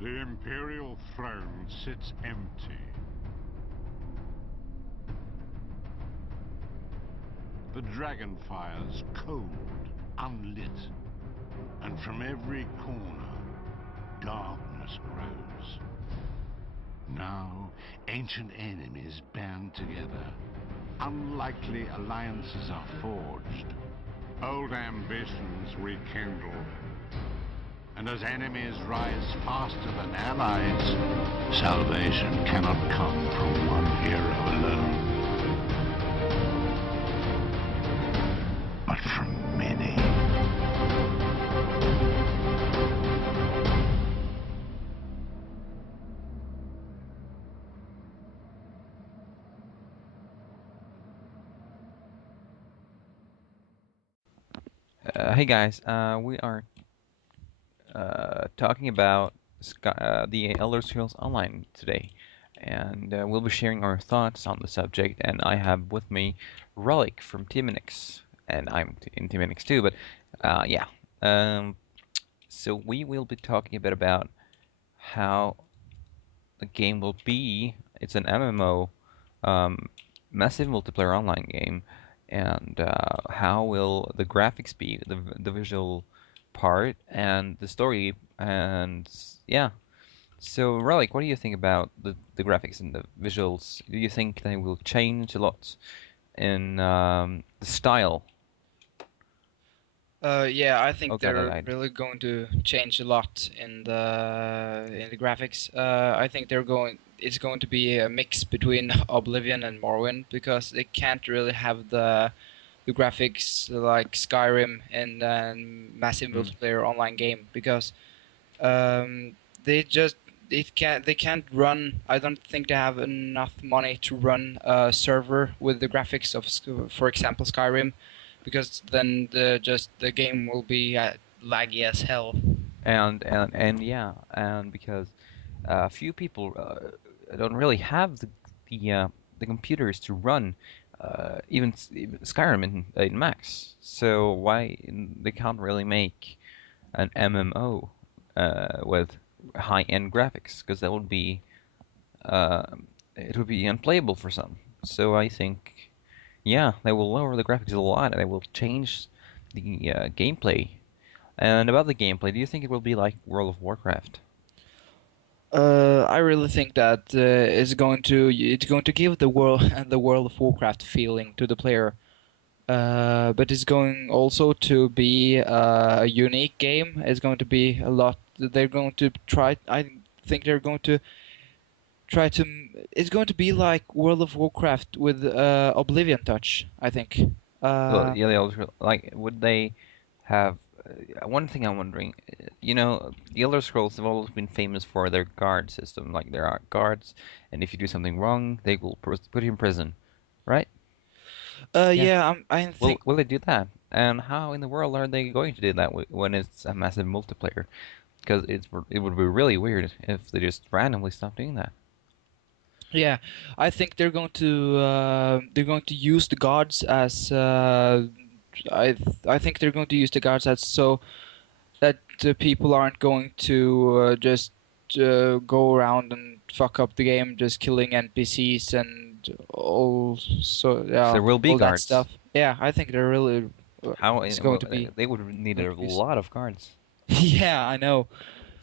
The Imperial throne sits empty. The dragon fires cold, unlit, and from every corner, darkness grows. Now, ancient enemies band together. Unlikely alliances are forged. Old ambitions rekindle. And as enemies rise faster than allies, salvation cannot come from one hero alone, but from many. Hey guys, we are talking about the Elder Scrolls Online today, and we'll be sharing our thoughts on the subject. And I have with me ReliC from TeamMinix, and I'm in TeamMinix too. But yeah, um, so we will be talking a bit about how the game will be. It's an MMO, massive multiplayer online game, and how will the graphics be, the visual part, and the story, and yeah. So, Relic, what do you think about the graphics and the visuals? Do you think they will change a lot in the style Yeah, I think of that they're allied? really going to change a lot in the graphics. I think it's going to be a mix between Oblivion and Morrowind because they can't really have the graphics like Skyrim in a massive Mm. multiplayer online game because they just they can't run. I don't think they have enough money to run a server with the graphics of, for example, Skyrim, because then the game will be laggy as hell. And yeah, and because few people don't really have the computers to run even Skyrim in Max. So why they can't really make an MMO with high-end graphics? Because that would be uh, it would be unplayable for some. So I think, yeah, they will lower the graphics a lot, and they will change the gameplay. And about the gameplay, do you think it will be like World of Warcraft? I really think that it's going to give the world the World of Warcraft feeling to the player. But it's going also to be a unique game. It's going to be a lot. They're going to try. I think they're going to try to. It's going to be like World of Warcraft with Oblivion touch, I think. Well, Uh, yeah, they also like would they have one thing I'm wondering, the Elder Scrolls have always been famous for their guard system. Like there are guards, and if you do something wrong, they will put you in prison, right? Yeah. yeah, I Will think. will they do that? And how in the world are they going to do that when it's a massive multiplayer? Because it would be really weird if they just randomly stopped doing that. Yeah, I think they're going to use the guards as I think they're going to use the guards as so that people aren't going to just go around and fuck up the game, just killing NPCs and all so So yeah, there will be all that guards. stuff. Yeah, I think they're really How it's in, going well, to be they would need going a to use. lot of guards. Yeah, I know,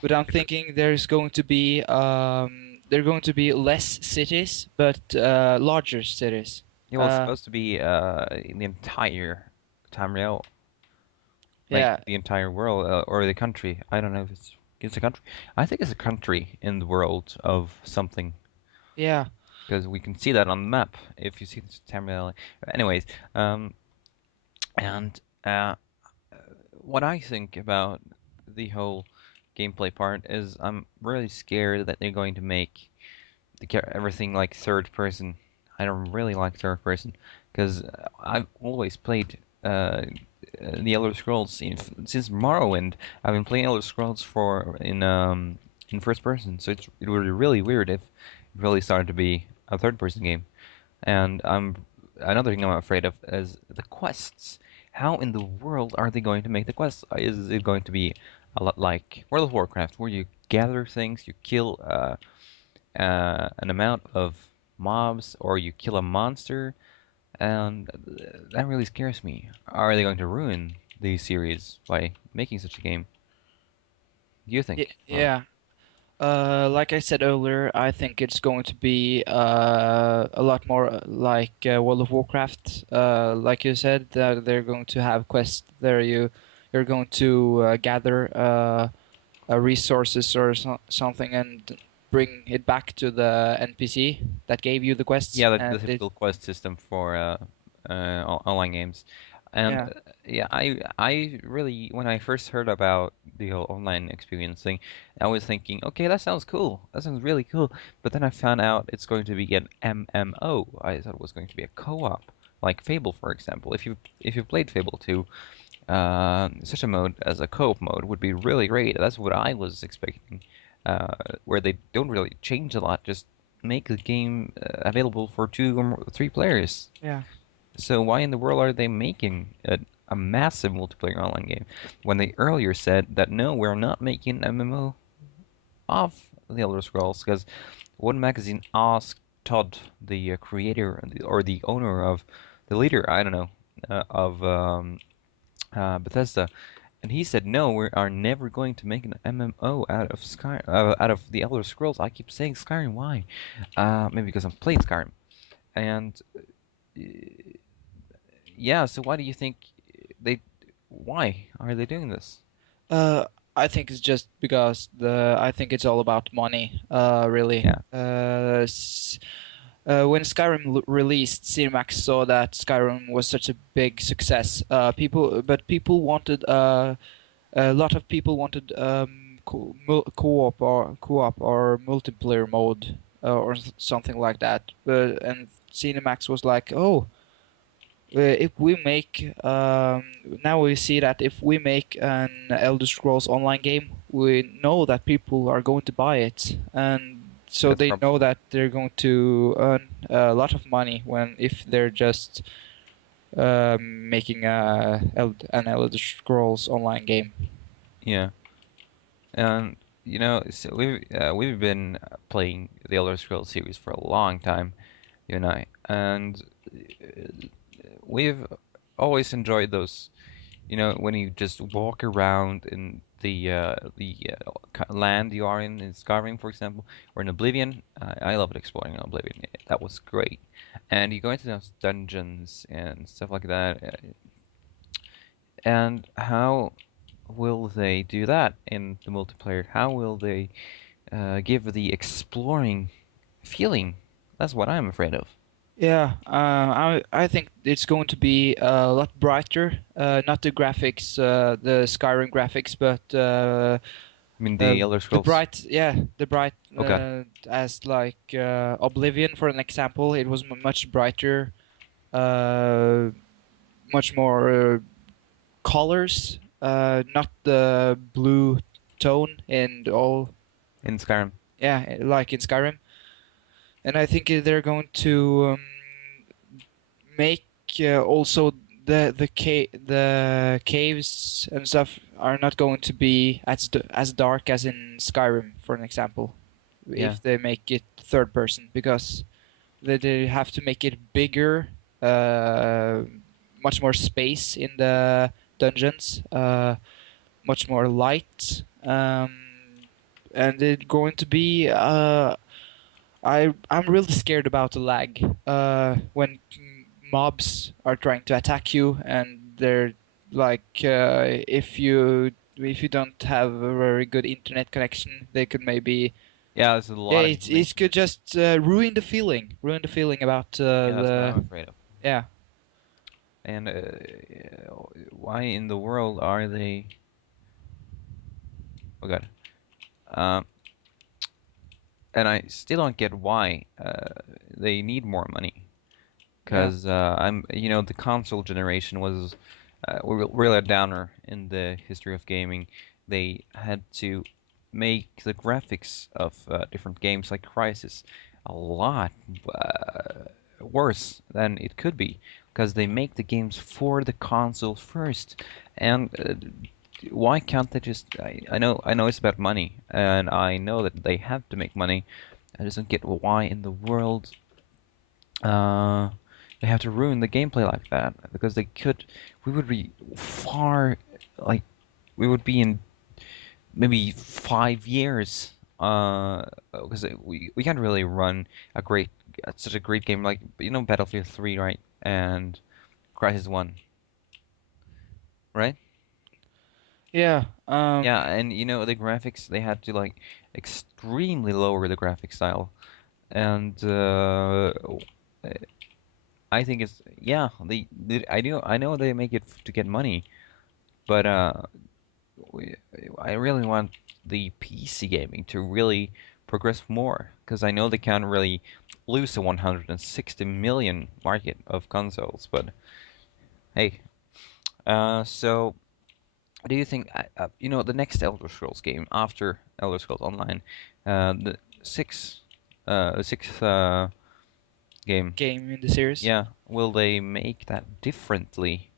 but I'm If it, thinking there's going to be there are going to be less cities, but larger cities. it was Uh, supposed to be in the entire Tamriel, like yeah, the entire world or the country. I don't know if it's a country. I think it's a country in the world of something yeah. because we can see that on the map if you see the Tamriel. Anyways, um, and what I think about the whole gameplay part is I'm really scared that they're going to make everything like third person. I don't really like third person because I've always played the Elder Scrolls since Morrowind. I've been playing Elder Scrolls for in first person, so it would be really weird if it really started to be a third person game. And another thing I'm afraid of is the quests. How in the world are they going to make the quests? Is it going to be a lot like World of Warcraft, where you gather things, you kill an amount of mobs, or you kill a monster, and that really scares me. Are they going to ruin the series by making such a game? Do you think? Right. Yeah. Like I said earlier, I think it's going to be a lot more like World of Warcraft. Like you said, that they're going to have quests there. You're going to gather resources or something and bring it back to the NPC that gave you the quests, Yeah, the and it typical quest system for online games. And yeah. yeah, I really, when I first heard about the whole online experience thing, I was thinking, okay, that sounds cool. That sounds really cool. But then I found out it's going to be an MMO. I thought it was going to be a co-op, like Fable, for example. If you played Fable 2, such a mode as a co-op mode would be really great. That's what I was expecting, where they don't really change a lot, just make the game available for 2 or 3 players. Yeah. So why in the world are they making a massive multiplayer online game when they earlier said that no, we're not making an MMO of the Elder Scrolls? Because one magazine asked Todd, the creator or the owner of the leader, I don't know, of Bethesda, and he said, "No, we are never going to make an MMO out of the Elder Scrolls." I keep saying Skyrim. Why? Maybe because I'm playing Skyrim. And uh, yeah, so why do you think they? Why are they doing this? Uh, I think it's just because I think it's all about money, really. Yeah, When Skyrim released, TMX saw that Skyrim was such a big success. People wanted a lot of people wanted co-op or multiplayer mode or something like that. And Cinemax was like, oh, if we make now we see that if we make an Elder Scrolls Online game, we know that people are going to buy it, and so that's they probably know that they're going to earn a lot of money when if they're just making an Elder Scrolls Online game. yeah. And so we've been playing the Elder Scrolls series for a long time, you and I, and we've always enjoyed those. When you just walk around in the land you are in Skyrim, for example, or in Oblivion. I loved exploring in Oblivion. That was great. And you go into those dungeons and stuff like that. And how will they do that in the multiplayer? How will they give the exploring feeling? That's what I'm afraid of. Yeah, I think it's going to be a lot brighter. Not the graphics, the Skyrim graphics, but I mean, the Elder the Scrolls. bright, yeah, the bright Oh God. as like Oblivion, for an example. It was much brighter, uh, much more colors, not the blue tone and all. In Skyrim. Yeah, like in Skyrim. And I think they're going to make also the caves and stuff are not going to be as dark as in Skyrim, for an example, Yeah. if they make it third person, because they have to make it bigger, uh, much more space in the dungeons, much more light, and it's going to be I'm really scared about the lag. When mobs are trying to attack you and they're like if you don't have a very good internet connection, they could maybe Yeah, there's a yeah lot of it information. could just ruin the feeling about Yeah, that's what I'm the afraid of. yeah. And why in the world are they? Oh God. Um, and I still don't get why they need more money. Yeah. Because the console generation was really a downer in the history of gaming. They had to make the graphics of different games like Crysis a lot worse than it could be because they make the games for the console first. And why can't they just? I know it's about money, and I know that they have to make money. I just don't get why in the world they have to ruin the gameplay like that. Because they could, we would be far, like, we would be in maybe 5 years. Because we can't really run a great such a great game like Battlefield 3, right? And Crisis 1, right? Yeah. Yeah, and the graphics they had to like extremely lower the graphic style, and I think it's yeah I know they make it to get money, but we, I really want the PC gaming to really progress more because I know they can't really lose a 160 million market of consoles, but hey, so. Do you think, the next Elder Scrolls game after Elder Scrolls Online, the sixth game, game in the series. yeah, will they make that differently?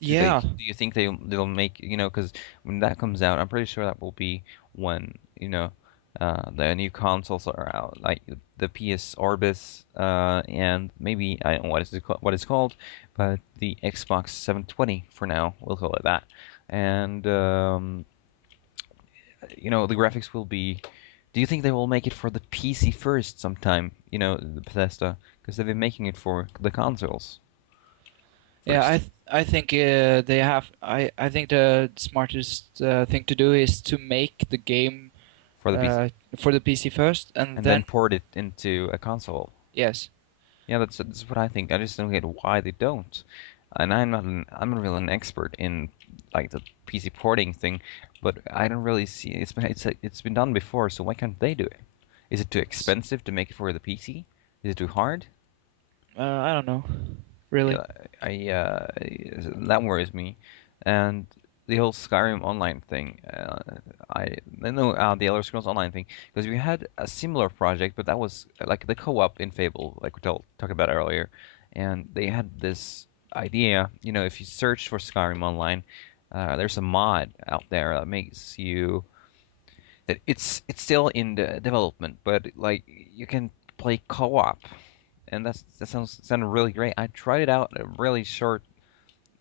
Yeah. Do you think they'll make, because when that comes out, I'm pretty sure that will be when, the new consoles are out, like the PS Orbis, and maybe I don't know what it's called, but the Xbox 720 for now, we'll call it that. And the graphics will be. Do you think they will make it for the PC first sometime? The Bethesda, because they've been making it for the consoles Yeah, first I think they have. I think the smartest thing to do is to make the game for the PC, for the PC first, and and then then port it into a console. yes. Yeah, that's what I think. I just don't get why they don't. And I'm not really an expert in like the PC porting thing, but I don't really see it's been done before, so why can't they do it? Is it too expensive to make it for the PC? Is it too hard? I don't know, really. Yeah, that worries me. And the whole Skyrim Online thing, I know the Elder Scrolls Online thing, because we had a similar project, but that was like the co-op in Fable, like we talked about earlier, and they had this idea, if you search for Skyrim Online, there's a mod out there that makes you that it's still in the development, but like you can play co-op, and that sounded really great. I tried it out a really short,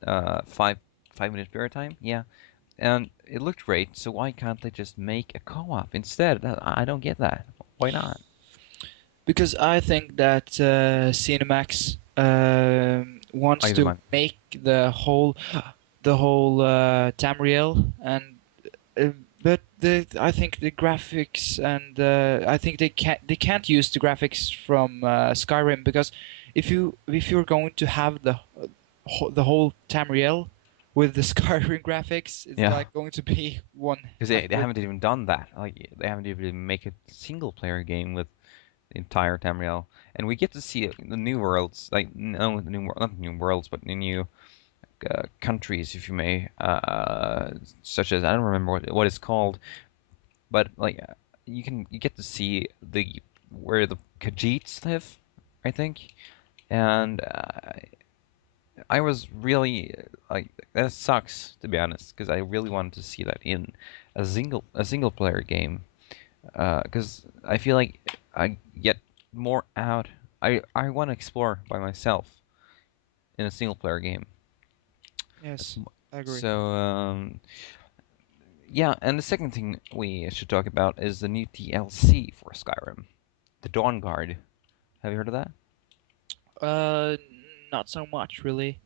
uh, five 5 minute period time, yeah, and it looked great. So why can't they just make a co-op instead? I don't get that. Why not? Because I think that Cinemax wants Like the to man. make the whole Tamriel, and uh, but I think the graphics and I think they can't use the graphics from Skyrim, because if you're going to have the whole Tamriel with the Skyrim graphics, it's Yeah, like going to be one because heck they of a. haven't even done that. Like they haven't even make a single player game with the entire Tamriel, and we get to see the new worlds, like no, the not new worlds, but the new countries, if you may, such as I don't remember what it's called, but like you get to see the where the Khajiits live, I think, and I was really like that sucks to be honest, because I really wanted to see that in a single player game, because I feel like I get more out. I want to explore by myself in a single player game. That's Yes, I agree. so yeah, and the second thing we should talk about is the new DLC for Skyrim, the Dawnguard. Have you heard of that? Uh, Not so much, really.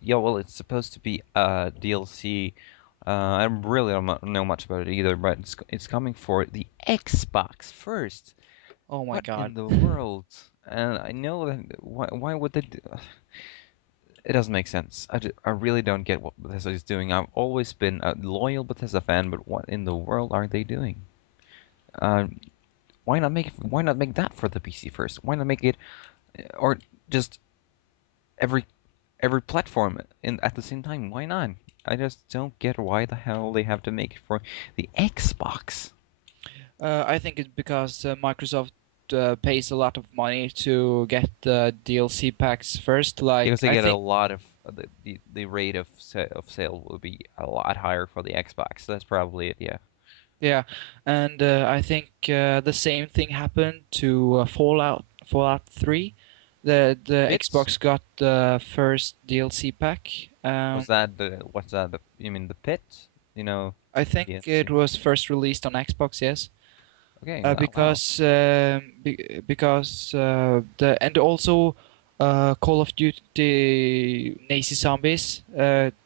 Yeah, well, it's supposed to be a DLC. I really don't know much about it either, but it's coming for the Xbox first. Oh my What in God. the world? And I know that why would they do? It doesn't make sense. I really don't get what Bethesda is doing. I've always been a loyal Bethesda fan, but what in the world are they doing? Uh, why not make that for the PC first? Why not make it or just every platform in at the same time? Why not? I just don't get why the hell they have to make it for the Xbox. I think it's because Microsoft pays a lot of money to get the DLC packs first. Like Because they I get a think, lot of the rate of sale will be a lot higher for the Xbox. That's probably it. Yeah. Yeah, and I think the same thing happened to Fallout 3. The It's Xbox got the first DLC pack. Was that the what's that? You mean the pit? You know, I think it DLC. was first released on Xbox, yes. Okay. Wow. Because the and also Call of Duty Nazi Zombies.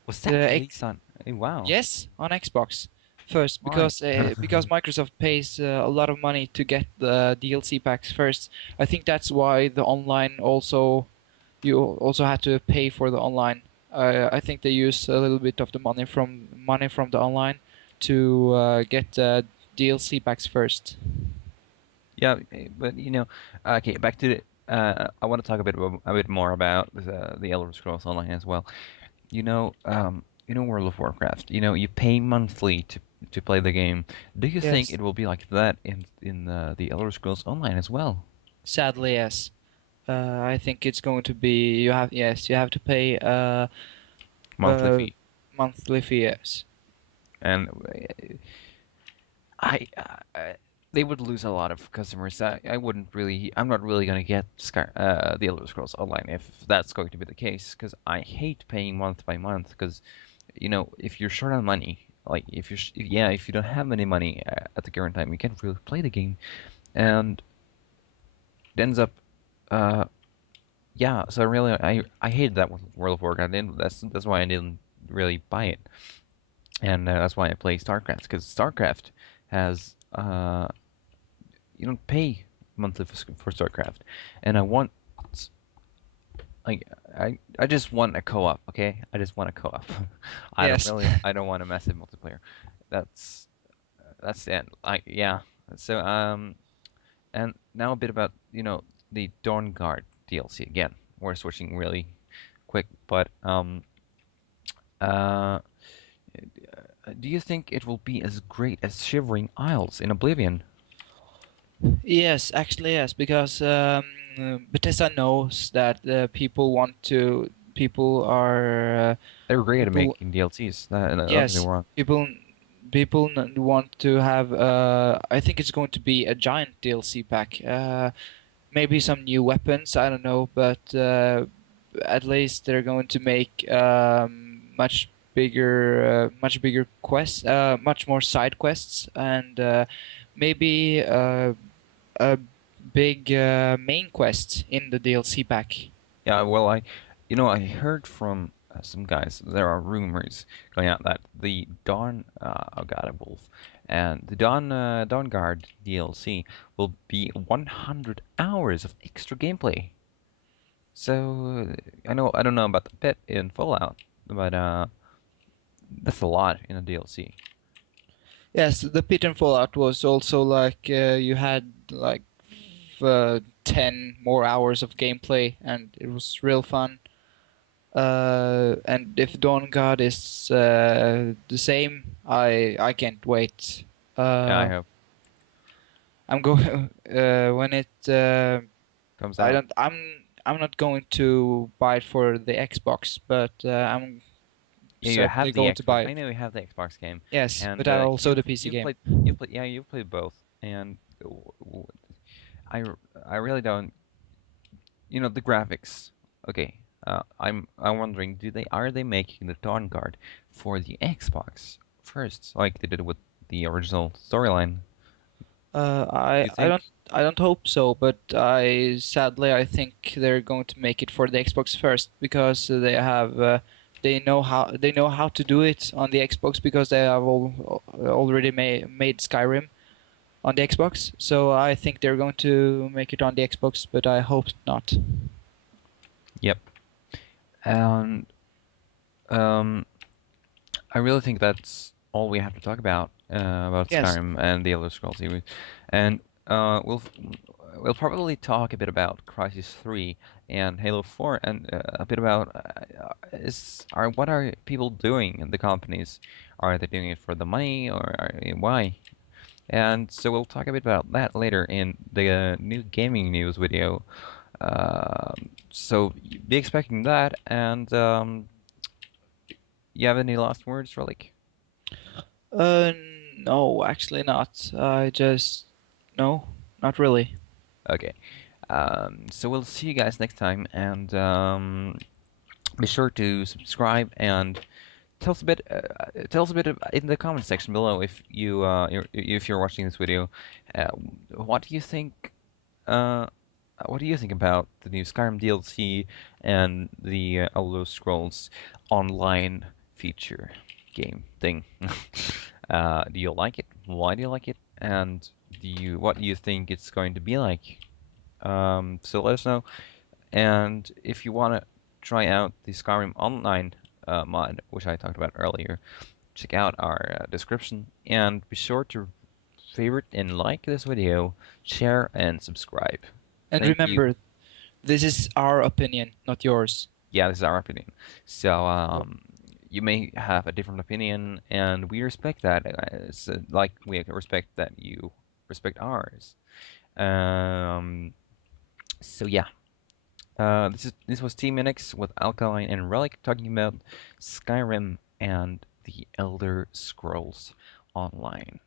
Was that The released on? Wow. Yes, on Xbox first Why? because Microsoft pays a lot of money to get the DLC packs first. I think that's why the online also you also had to pay for the online. I think they use a little bit of the money from the online to get DLC packs first. Yeah, but okay. Back to the. I want to talk a bit more about the Elder Scrolls Online as well. World of Warcraft. You pay monthly to play the game. Do you think Yes, it will be like that in the Elder Scrolls Online as well? sadly yes. I think it's going to be you have to pay Monthly uh fee. monthly fee, yes. And I, they would lose a lot of customers. I wouldn't really. I'm not really gonna get the Elder Scrolls Online if that's going to be the case. Because I hate paying month by month. Because if you're short on money, like if you don't have any money at the current time, you can't really play the game, and it ends up, uh, yeah. So really, I hated that with World of Warcraft. That's why I didn't really buy it, and that's why I play StarCraft. Because StarCraft has you don't pay monthly for StarCraft, and I want like I just want a co-op. Okay, I just want a co-op. Yes. I don't want a massive multiplayer. That's that's it. Yeah. So and now a bit about the Dawnguard DLC again. We're switching really quick, but uh, do you think it will be as great as Shivering Isles in Oblivion? Yes, actually yes, because Bethesda knows that people are They're great at people making DLCs. Don't get me yes wrong. people want to have I think it's going to be a giant DLC pack. Maybe some new weapons, I don't know, but at least they're going to make much bigger quests, much more side quests, and maybe a big main quest in the DLC pack. Yeah, well, I heard from some guys. There are rumors going out that the oh God, a wolf, and the Dawnguard DLC will be 100 hours of extra gameplay. So I don't know about the pit in Fallout, but that's a lot in a DLC. Yes, the Pit and Fallout was also like you had like 10 more hours of gameplay, and it was real fun. And if Dawn God is the same, I can't wait. Yeah, I Uh, hope I'm going when it comes I out. don't I'm not going to buy it for the Xbox, but I'm Yeah, you certainly have the going to Xbox. buy I it. know you have the Xbox game, Yes, but and I also the PC game. you've played both, and I I really don't. The graphics. Okay, I'm wondering, are they making the Dawn Guard for the Xbox first, like they did with the original storyline? Do you think? I don't hope so, but I think they're going to make it for the Xbox first because they know how to do it on the Xbox because they have already made Skyrim on the Xbox. So I think they're going to make it on the Xbox, but I hope not. Yep. And um, I really think that's all we have to talk about Yes. Skyrim and the Elder Scrolls series, and we'll probably talk a bit about Crisis 3 and Halo 4, and a bit about what are people doing in the companies? Are they doing it for the money or why? And so we'll talk a bit about that later in the new gaming news video. So be expecting that, and you have any last words, Relic? Uh, no, actually not. I just no, not really. Okay. So we'll see you guys next time, and be sure to subscribe and tell us a bit in the comment section below if you're watching this video. Uh, what do you think? Uh, what do you think about the new Skyrim DLC and the Elder Scrolls Online feature game thing? Do you like it? Why do you like it? And what do you think it's going to be like? So let us know. And if you want to try out the Skyrim Online mod, which I talked about earlier, check out our description and be sure to favorite and like this video, share and subscribe. And Thank you. remember, this is our opinion, not yours. Yeah, this is our opinion. So you may have a different opinion, and we respect that. It's, like we respect that you respect ours. Um, so yeah. This was TeamMinix with Alkaline and ReliC talking about Skyrim and the Elder Scrolls Online.